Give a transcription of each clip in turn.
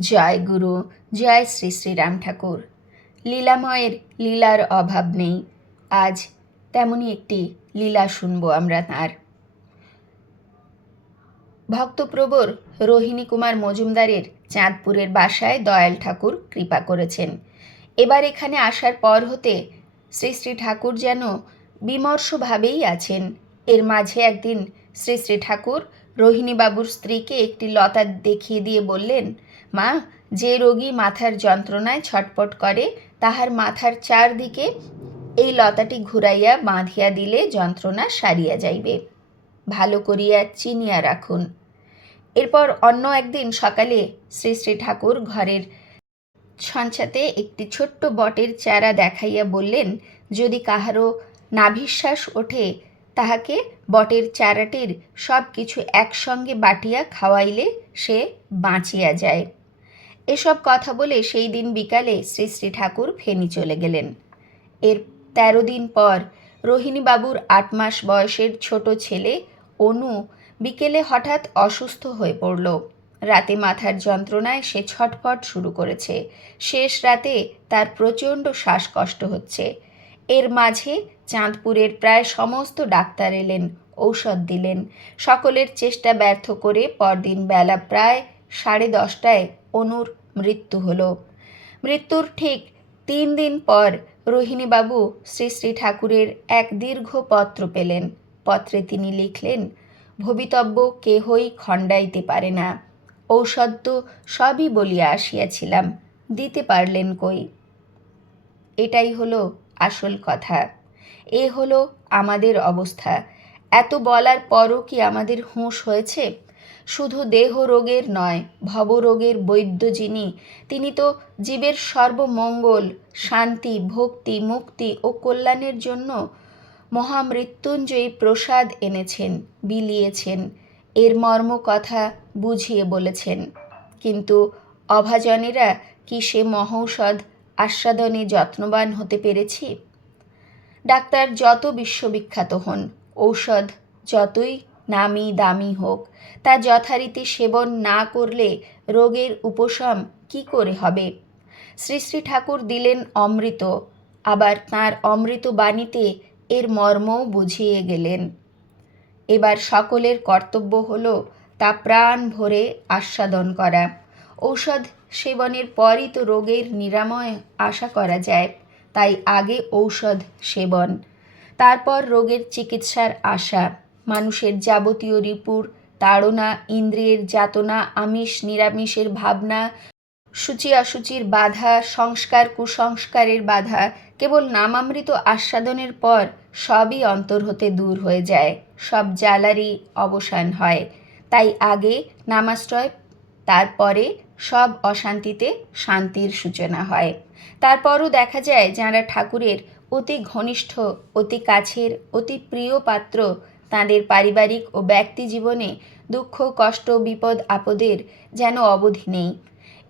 জয় গুরু, জয় শ্রী শ্রীরাম ঠাকুর। লীলাময়ের লীলার অভাব নেই। আজ তেমনই একটি লীলা শুনব আমরা তাঁর। ভক্তপ্রবর রোহিণী কুমার মজুমদারের চাঁদপুরের বাসায় দয়াল ঠাকুর কৃপা করেছেন। এবার এখানে আসার পর হতে শ্রী শ্রী ঠাকুর যেন বিমর্ষভাবেই আছেন। এর মাঝে একদিন শ্রী শ্রী ঠাকুর রোহিণীবাবুর স্ত্রীকে একটি লতা দেখিয়ে দিয়ে বললেন মা, যে রোগী মাথার যন্ত্রণায় ছটপট করে, তাহার মাথার চারদিকে এই লতাটি ঘুরাইয়া বাঁধিয়া দিলে যন্ত্রণা সারিয়া যাইবে। ভালো করিয়া চিনিয়া রাখুন। এরপর অন্য একদিন সকালে শ্রী শ্রী ঠাকুর ঘরের ছঞ্চাতে একটি ছোট্ট বটের চারা দেখাইয়া বললেন, যদি কাহারও নাভিশ্বাস ওঠে, তাহাকে বটের চারাটির সব কিছু একসঙ্গে বাটিয়া খাওয়াইলে সে বাঁচিয়া যায়। এসব কথা বলে সেই দিন বিকালে শ্রী শ্রী ঠাকুর ফেনী চলে গেলেন। এর তেরো দিন পর রোহিণীবাবুর আট মাস বয়সের ছোট ছেলে অনু বিকেলে হঠাৎ অসুস্থ হয়ে পড়ল। রাতে মাথার যন্ত্রণায় সে ছটফট শুরু করেছে। শেষ রাতে তার প্রচণ্ড শ্বাসকষ্ট হচ্ছে। এর মাঝে চাঁদপুরের প্রায় সমস্ত ডাক্তার এলেন, ঔষধ দিলেন। সকলের চেষ্টা ব্যর্থ করে পরদিন বেলা প্রায় সাড়ে দশটায় অনুর মৃত্যু হলো। মৃত্যুর ঠিক তিন দিন পর রোহিণীবাবু শ্রী শ্রী ঠাকুরের এক দীর্ঘ পত্র পেলেন। পত্রে তিনি লিখলেন, ভবিতব্য কেহই খণ্ডাইতে পারে না। ঔষধ তো সবই বলিয়া আসিয়াছিলাম, দিতে পারলেন কই? এটাই হলো আসল কথা। এ হলো আমাদের অবস্থা। এত বলার পরও কি আমাদের হুঁশ হয়েছে? শুধু দেহ রোগের নয়, ভবরোগের বৈদ্য যিনি তিনি তো জীবের সর্বমঙ্গল, শান্তি, ভক্তি, মুক্তি ও কল্যাণের জন্য মহামৃত্যুঞ্জয়ী প্রসাদ এনেছেন, বিলিয়েছেন। এর মর্ম কথা বুঝিয়ে বলেছেন। কিন্তু অভাজনেরা কি সে মহৌষধ আস্বাদনে যত্নবান হতে পেরেছি? ডাক্তার যত বিশ্ববিখ্যাত হন, ঔষধ যতই নামি দামি হোক। তা যথারীতি সেবন না করলে রোগের উপশম কি করে হবে? শ্রী শ্রী ঠাকুর দিলেন অমৃত। আবার তাঁর অমৃত বাণীতে এর মর্মও বুঝিয়ে গেলেন। এবার সকলের কর্তব্য হল তা প্রাণ ভরে আস্বাদন করা। ঔষধ সেবনের পরই তো রোগের নিরাময় আশা করা যায়। তাই আগে ঔষধ সেবন। তারপর রোগের চিকিৎসার আশা। মানুষের যাবতীয় রিপুর, তাড়না, ইন্দ্রিয়ের যাতনা, আমিষ, নিরামিষের ভাবনা, সূচি অসুচির বাধা, সংস্কার কুসংস্কারের বাধা, কেবল নামামৃত আস্বাদনের পর সবই অন্তর হতে দূর হয়ে যায়, সব জ্বালারই অবসান হয়। তাই আগে নামাশ্রয়, তারপরে সব অশান্তিতে শান্তির সূচনা হয়। তারপরও দেখা যায় যাঁরা ঠাকুরের অতি ঘনিষ্ঠ, অতি কাছের, অতি প্রিয় পাত্র তাঁদের পারিবারিক ও ব্যক্তি জীবনে দুঃখ, কষ্ট, বিপদ, আপদের যেন অবধি নেই।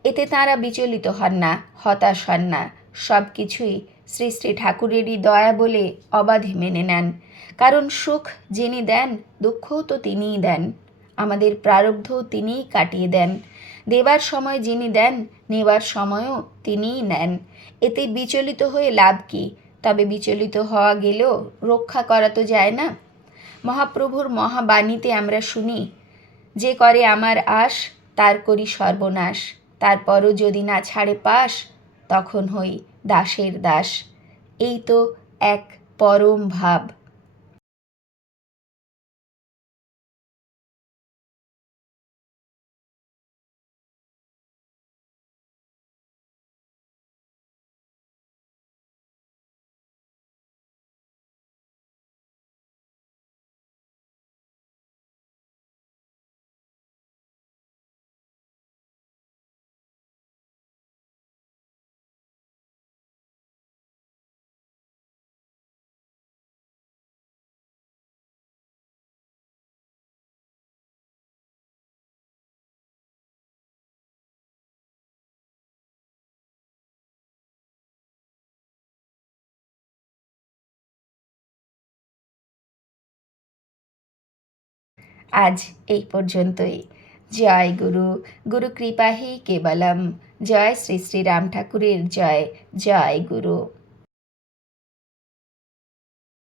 এতে তাঁরা বিচলিত হন না, হতাশ হন না। সব কিছুই শ্রী শ্রী ঠাকুরেরই দয়া বলে অবাধে মেনে নেন। কারণ সুখ যিনি দেন, দুঃখও তো তিনিই দেন। আমাদের প্রারব্ধও তিনিই কাটিয়ে দেন। দেবার সময় যিনি দেন, নেবার সময়ও তিনিই নেন। এতে বিচলিত হয়ে লাভ কি? তবে বিচলিত হওয়া গেলেও রক্ষা করা তো যায় না। মহাপ্রভুর মহাবাণীতে আমরা শুনি, যে করে আমার আশ, তার করি সর্বনাশ। তারপরও যদি না ছাড়ে পাশ, তখন হই দাসের দাস। এই তো এক পরম ভাব। আজ এই পর্যন্তই। জয় গুরু গুরু কৃপাহি কেবলম। জয় শ্রী শ্রী রাম ঠাকুরের জয়। জয় গুরু।